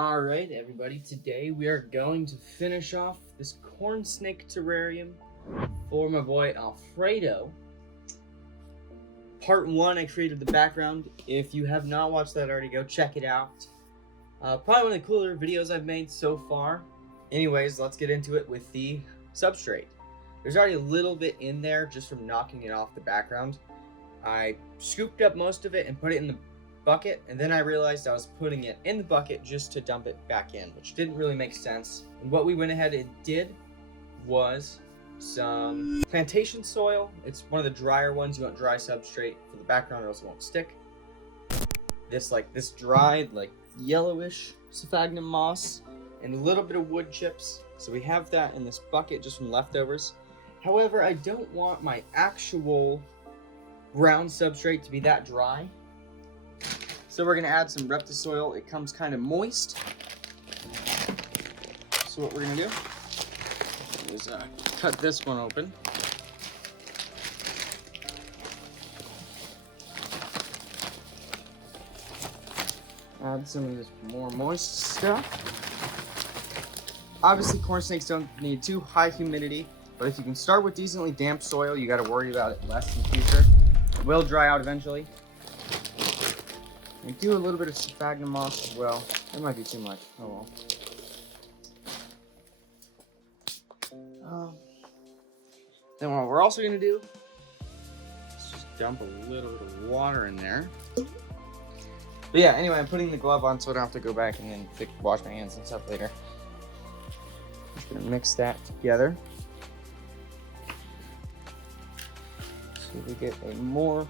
Alright everybody, today we are going to finish off this corn snake terrarium for my boy Alfredo. Part 1, I created the background. If you have not watched that already, go check it out. Probably one of the cooler videos I've made so far. Anyways, let's get into it with the substrate. There's already a little bit in there just from knocking it off the background. I scooped up most of it and put it in the bucket, and then I realized I was putting it in the bucket just to dump it back in, which didn't really make sense. And what we went ahead and did was some plantation soil. It's one of the drier ones. You want dry substrate for the background or else it won't stick. This dried yellowish sphagnum moss and a little bit of wood chips. So we have that in this bucket just from leftovers. However, I don't want my actual ground substrate to be that dry. So we're gonna add some Reptile soil. It comes kind of moist. So what we're gonna do is cut this one open. Add some of this more moist stuff. Obviously, corn snakes don't need too high humidity, but if you can start with decently damp soil, you gotta worry about it less in the future. It will dry out eventually. We do a little bit of sphagnum moss as well. That might be too much. Oh well. Then what we're also going to do is just dump a little bit of water in there. But yeah, anyway, I'm putting the glove on so I don't have to go back and then wash my hands and stuff later. Just going to mix that together. So we get a more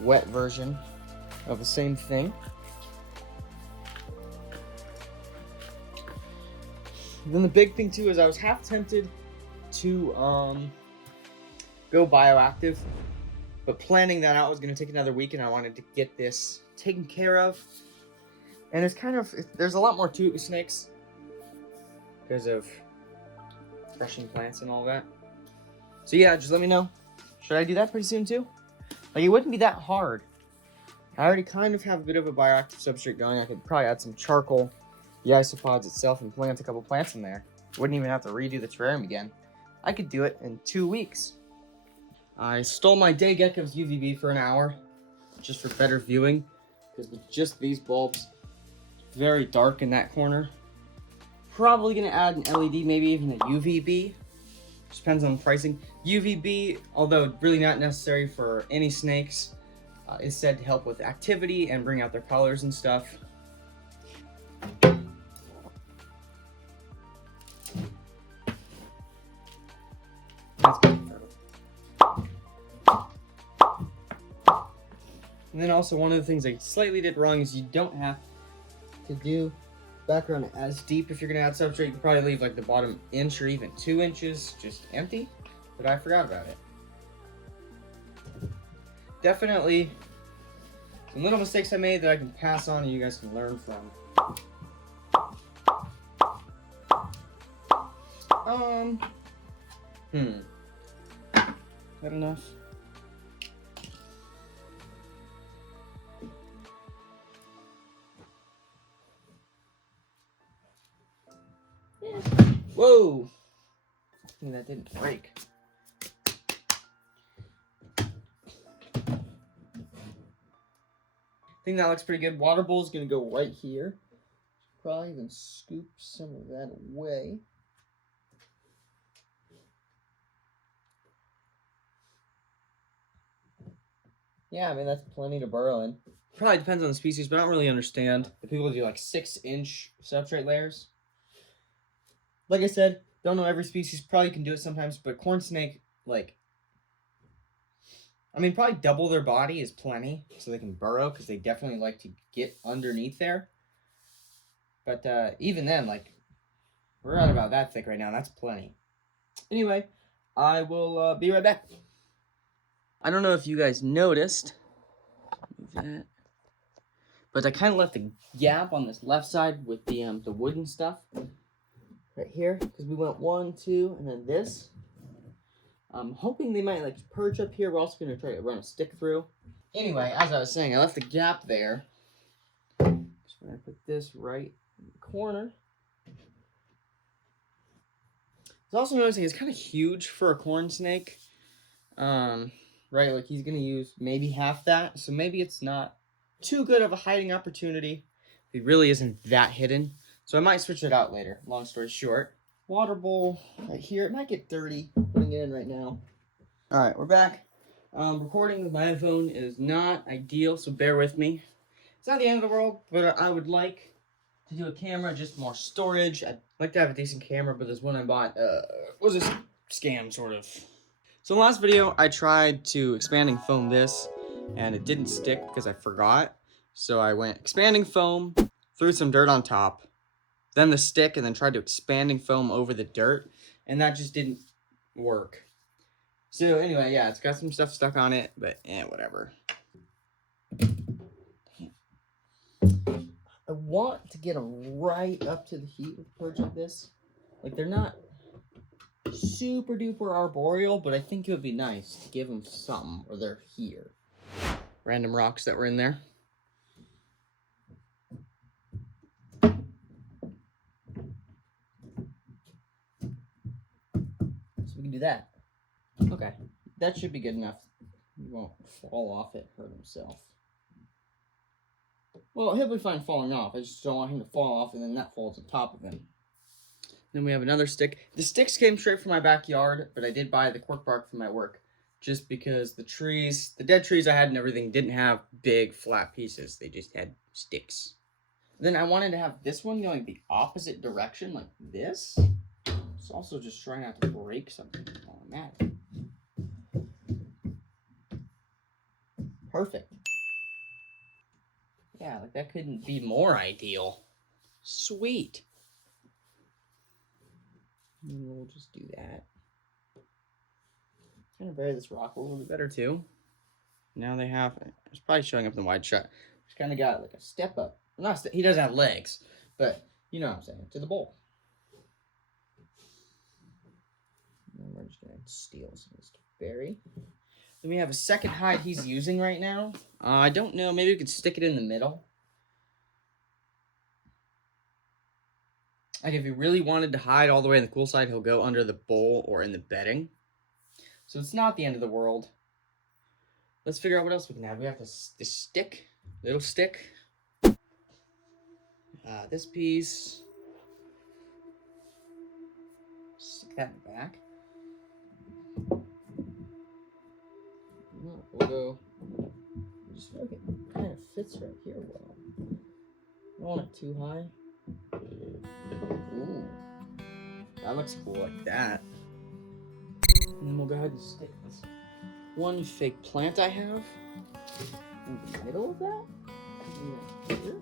wet version of the same thing. Then the big thing too is I was half tempted to go bioactive, but planning that out was going to take another week, and I wanted to get this taken care of. And it's there's a lot more to it with snakes because of crushing plants and all that. So yeah, just let me know. Should I do that pretty soon too? It wouldn't be that hard. I already kind of have a bit of a bioactive substrate going. I could probably add some charcoal, the isopods itself, and plant a couple plants in there. Wouldn't even have to redo the terrarium again. I could do it in 2 weeks. I stole my day gecko's UVB for an hour, just for better viewing, because with just these bulbs, very dark in that corner. Probably gonna add an LED, maybe even a UVB. Just depends on pricing. UVB, although really not necessary for any snakes, is said to help with activity and bring out their colors and stuff. And then also one of the things I slightly did wrong is you don't have to do background as deep if you're gonna add substrate. You can probably leave the bottom inch or even 2 inches just empty, but I forgot about it. Definitely some little mistakes I made that I can pass on and you guys can learn from. Is that enough? Yeah. Whoa! I think that didn't break. I think that looks pretty good. Water bowl is going to go right here. Probably even scoop some of that away. Yeah, I mean, that's plenty to burrow in. Probably depends on the species, but I don't really understand. The people do 6-inch substrate layers. Like I said, don't know every species. Probably can do it sometimes, but corn snake, probably double their body is plenty, so they can burrow, because they definitely like to get underneath there. But even then, we're at about that thick right now. That's plenty. Anyway, I will be right back. I don't know if you guys noticed, move that, but I kind of left a gap on this left side with the wooden stuff right here, because we went 1, 2, and then this. I'm hoping they might perch up here. We're also going to try to run a stick through. Anyway, as I was saying, I left the gap there. So we're I put this right in the corner. I was also noticing it's kind of huge for a corn snake. Right, like he's gonna use maybe half that, so maybe it's not too good of a hiding opportunity. It really isn't that hidden, so I might switch it out later. Long story short, water bowl right here. It might get dirty putting it in right now. All right, we're back. Recording with my iPhone is not ideal, so bear with me. It's not the end of the world, but I would like to do a camera, just more storage. I'd like to have a decent camera, but this one I bought was a scam, sort of. So in the last video, I tried to expanding foam this, and it didn't stick because I forgot. So I went expanding foam, threw some dirt on top, then the stick, and then tried to expanding foam over the dirt, and that just didn't work. So anyway, yeah, it's got some stuff stuck on it, but whatever. I want to get them right up to the heat with a perch like this. Like, they're not super duper arboreal, but I think it would be nice to give them something, or they're here. Random rocks that were in there. So we can do that. Okay, that should be good enough. He won't fall off it, hurt himself. Well, he'll be fine falling off. I just don't want him to fall off and then that falls on top of him. Then we have another stick. The sticks came straight from my backyard, but I did buy the cork bark from my work just because the trees, the dead trees I had and everything didn't have big flat pieces. They just had sticks. Then I wanted to have this one going the opposite direction like this. So also just try not to break something while I'm at it. Perfect. Yeah, like that couldn't be more ideal. Sweet. And we'll just do that. Kind of bury this rock a little bit better too. Now they have, it's probably showing up in the wide shot. Just kind of got like a step up. Not he doesn't have legs, but you know what I'm saying, to the bowl. And we're just going to steal some of this berry. Then we have a second hide he's using right now. I don't know, maybe we could stick it in the middle. Like if he really wanted to hide all the way on the cool side, he'll go under the bowl or in the bedding. So it's not the end of the world. Let's figure out what else we can have. We have this stick, little stick. This piece. Stick that in the back. We'll go. Just feel like it kind of fits right here well. I don't want it too high. Ooh, that looks cool like that. And then we'll go ahead and stick this one fake plant I have in the middle of that. Right here.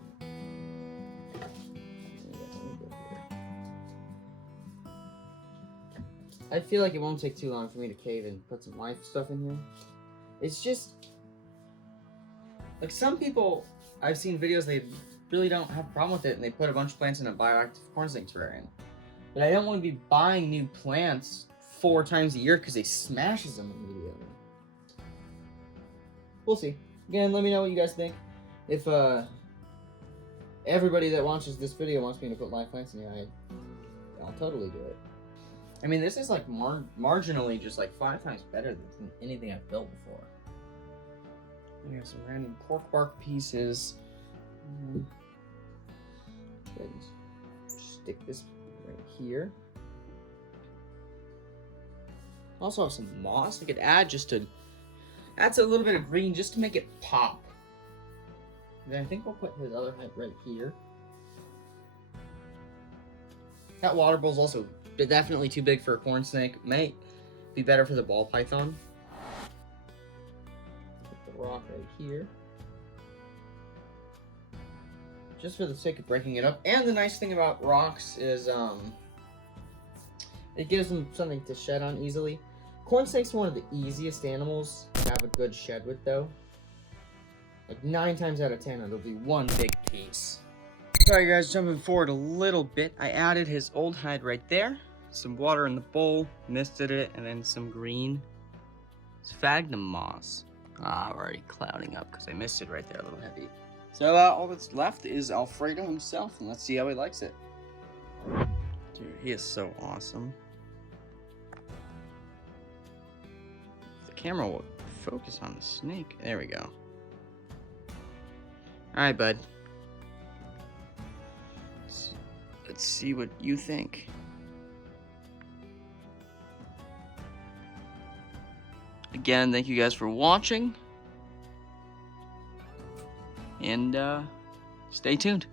I feel like it won't take too long for me to cave and put some life stuff in here. It's just like some people I've seen videos, they really don't have a problem with it and they put a bunch of plants in a bioactive corn snake terrarium. But I don't want to be buying new plants 4 times a year because they smashes them immediately. We'll see. Again, let me know what you guys think. If everybody that watches this video wants me to put live plants in here, I'll totally do it. I mean, this is like marginally just like 5 times better than anything I've built before. We have some random cork bark pieces. Stick this right here. Also have some moss I could add just to add a little bit of green just to make it pop. And then I think we'll put his other head right here. That water bowl is also definitely too big for a corn snake. Might be better for the ball python. Put the rock right here. Just for the sake of breaking it up. And the nice thing about rocks is it gives them something to shed on easily. Corn snakes are one of the easiest animals to have a good shed with though. Like 9 times out of 10 it'll be one big piece. Sorry guys, jumping forward a little bit. I added his old hide right there. Some water in the bowl, misted it, and then some green sphagnum moss. Already clouding up because I missed it right there, a little heavy. So all that's left is Alfredo himself, and let's see how he likes it. Dude, he is so awesome. The camera will focus on the snake. There we go. Alright, bud. Let's see what you think. Again, thank you guys for watching. And stay tuned.